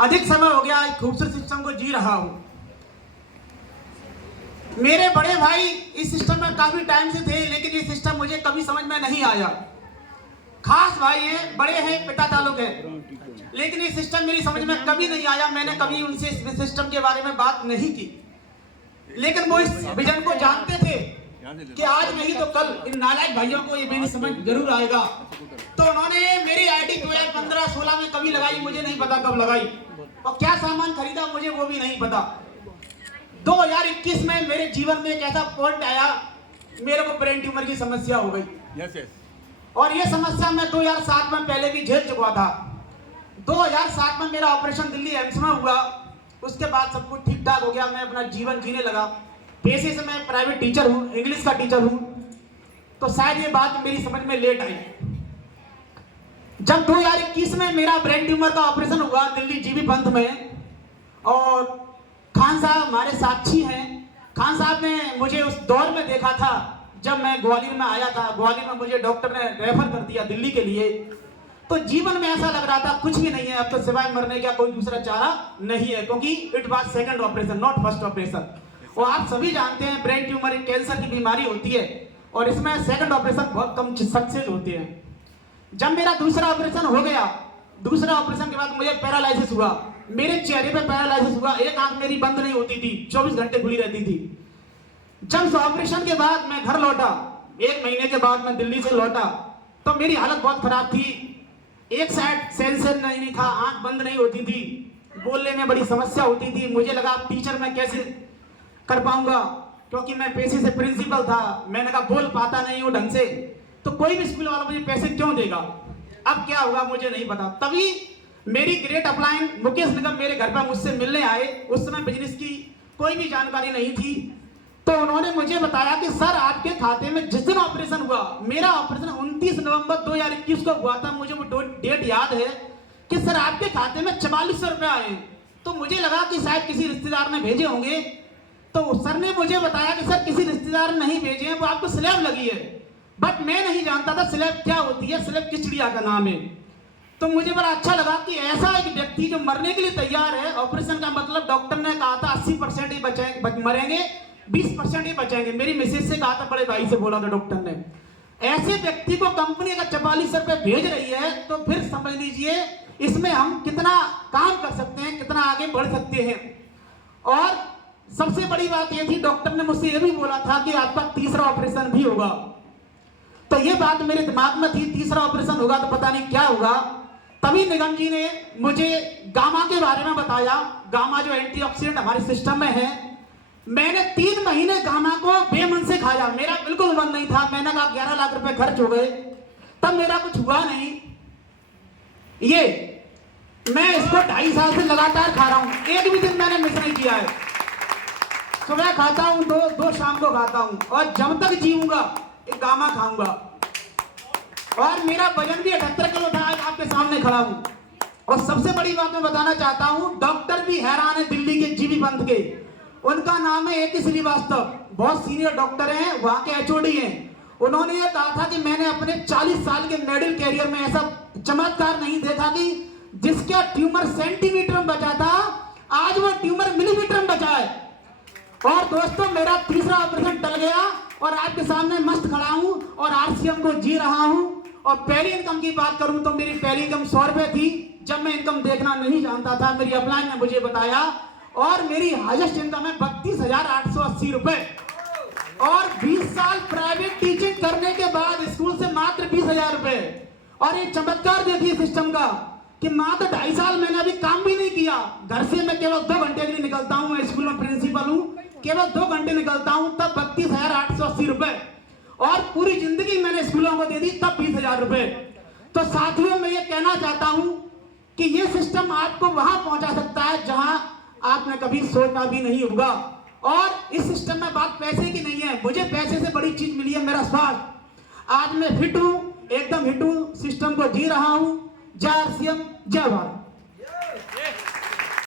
अधिक समय हो गया एक खूबसूरत सिस्टम को जी रहा हूं। मेरे बड़े भाई इस सिस्टम में काफी टाइम से थे, लेकिन ये सिस्टम मुझे कभी समझ में नहीं आया। खास भाई हैं, बड़े हैं, पिता ताल्लुक है, लेकिन ये सिस्टम मेरी समझ में कभी नहीं आया। मैंने कभी उनसे इस सिस्टम के बारे में बात नहीं की, लेकिन वो इस विजन को जानते थे कि आज नहीं तो कल इन नालायक भाइयों को ये मेरी समझ जरूर आएगा। तो उन्होंने मेरी आईडी 2015-16 में कभी लगाई, मुझे नहीं पता कब लगाई, और क्या सामान खरीदा मुझे वो भी नहीं पता। 2021 में मेरे जीवन में एक ऐसा पॉइंट आया, मेरे को ब्रेन ट्यूमर की समस्या हो गई। और ये समस्या मैं 2007 में पहले भी झेल चुका था। 2007 में मेरा ऑपरेशन दिल्ली एम्स में हुआ। उसके बाद सब कुछ ठीक ठाक हो गया, मैं अपना जीवन जीने लगा। पेशे से मैं प्राइवेट टीचर हूँ, इंग्लिश का टीचर हूँ। तो शायद ये बात मेरी समझ में लेट आई। जब 2021 में मेरा ब्रेन ट्यूमर का ऑपरेशन हुआ दिल्ली जीबी पंथ में, और खान साहब हमारे साक्षी हैं, खान साहब ने मुझे उस दौर में देखा था जब मैं ग्वालियर में आया था। ग्वालियर में मुझे डॉक्टर ने रेफर कर दिया दिल्ली के लिए। तो जीवन में ऐसा लग रहा था कुछ भी नहीं है, अब तो सिवाय मरने का कोई दूसरा चारा नहीं है, क्योंकि it was second operation, not first operation. और आप सभी जानते हैं ब्रेन ट्यूमर एक कैंसर की बीमारी होती है, और इसमें सेकंड ऑपरेशन बहुत कम सक्सेस होते हैं। जब मेरा दूसरा ऑपरेशन हो गया, दूसरा ऑपरेशन के बाद मुझे पैरालिसिस हुआ, मेरे चेहरे पे पैरालिसिस हुआ, एक आंख मेरी बंद नहीं होती थी, 24 घंटे खुली रहती थी। जब ऑपरेशन के बाद मैं घर लौटा, 1 महीने के बाद मैं दिल्ली से लौटा, तो मेरी हालत बहुत खराब थी। एक साइड सेंसर नहीं था, आंख बंद नहीं होती थी, बोलने में बड़ी समस्या होती थी। मुझे लगा टीचर मैं कैसे कर पाऊंगा, क्योंकि मैं पेशे से प्रिंसिपल था। मैंने कहा बोल पाता नहीं हूँ ढंग से, तो कोई भी स्कूल वाला मुझे पैसे क्यों देगा। अब क्या होगा मुझे नहीं पता। तभी मेरी ग्रेट अपलाइन मुकेश निगम मेरे घर पर मुझसे मिलने आए। उस समय बिजनेस की कोई भी जानकारी नहीं थी। तो उन्होंने मुझे बताया कि सर आपके खाते में जिस दिन ऑपरेशन हुआ, मेरा ऑपरेशन 29 नवंबर 2021 को हुआ था, मुझे वो डेट याद है, कि सर आपके खाते में 4400 रुपए आए। तो मुझे लगा कि शायद किसी रिश्तेदार ने भेजे होंगे। तो सर ने मुझे बताया कि सर किसी रिश्तेदार ने नहीं भेजे हैं, वो आपको स्लैब लगी है। बट मैं नहीं जानता था स्लैब क्या होती है, स्लैब किस चिड़िया का नाम है। तो मुझे बड़ा अच्छा लगा कि ऐसा एक व्यक्ति जो मरने के लिए तैयार है। ऑपरेशन का मतलब डॉक्टर ने कहा था 80% ही मरेंगे, 20% ही बचेंगे। मेरी मिसेज से कहा था, बड़े भाई से बोला था डॉक्टर ने। ऐसे व्यक्ति को कंपनी अगर 4400 रुपए भेज रही है, तो फिर समझ लीजिए इसमें हम कितना काम कर सकते हैं, कितना आगे बढ़ सकते हैं। और सबसे बड़ी बात यह थी, डॉक्टर ने मुझसे यह भी बोला था कि आपका तीसरा ऑपरेशन भी होगा। तो ये बात मेरे दिमाग में थी, तीसरा ऑपरेशन होगा तो पता नहीं क्या होगा। तभी निगम जी ने मुझे गामा के बारे में बताया। गामा जो एंटीऑक्सीडेंट हमारे सिस्टम में है। मैंने 3 महीने गामा को बेमन से खाया, मेरा बिल्कुल मन नहीं था। मैंने कहा 11 लाख रुपए खर्च हो गए, तब मेरा कुछ हुआ नहीं। ये मैं इसको 2.5 साल से लगातार खा रहा हूं, एक भी दिन मैंने मिस नहीं किया है। सुबह खाता हूं, दो शाम को खाता हूं, और जब तक जीऊंगा एक गामा खाऊंगा। और मेरा वजन भी 78 किलो था, आज आपके सामने खड़ा हूं। और सबसे बड़ी बात मैं बताना चाहता हूं, डॉक्टर भी हैरान है दिल्ली के जीबी पंथ के। उनका नाम है A.K. श्रीवास्तव, बहुत सीनियर डॉक्टर हैं, वहां के HOD हैं। उन्होंने ये कहा था कि मैंने अपने 40 साल के मेडिकल कैरियर में ऐसा चमत्कार नहीं देखा कि जिसका ट्यूमर सेंटीमीटर में बचा था, आज वो ट्यूमर मिलीमीटर में बचा है। और दोस्तों मेरा तीसरा ऑपरेशन टल गया, और आपके सामने मस्त खड़ा हूं, और RCM को जी रहा हूं। और पहली इनकम की बात करूं तो मेरी पहली इनकम 100 रुपए थी, जब मैं इनकम देखना नहीं जानता था। मेरी अपलाइन ने मुझे बताया, और मेरी हाईएस्ट इनकम है 32,880 रुपए। और 20 साल प्राइवेट टीचिंग करने के बाद स्कूल से मात्र 20,000 रुपए। और ये चमत्कार देखिए सिस्टम का, कि मात्र 2.5 साल मैंने अभी काम भी नहीं किया। घर से मैं केवल 2 घंटे के लिए निकलता हूं, मैं स्कूल में प्रिंसिपल हूं, केवल 2 घंटे निकलता हूं, तब 32,880 रुपए। और पूरी जिंदगी मैंने स्कूलों को दे दी, तब 20,000 रुपए। तो साथियों मैं ये कहना चाहता हूं कि ये सिस्टम आपको वहां पहुंचा सकता है जहां आपने कभी सोचा भी नहीं होगा। और इस सिस्टम में बात पैसे की नहीं है, मुझे पैसे से बड़ी चीज मिली है, मेरा स्वास्थ्य। आज मैं फिट हूं, एकदम हिट हूं, सिस्टम को जी रहा हूं। जय RCM, जय भारत।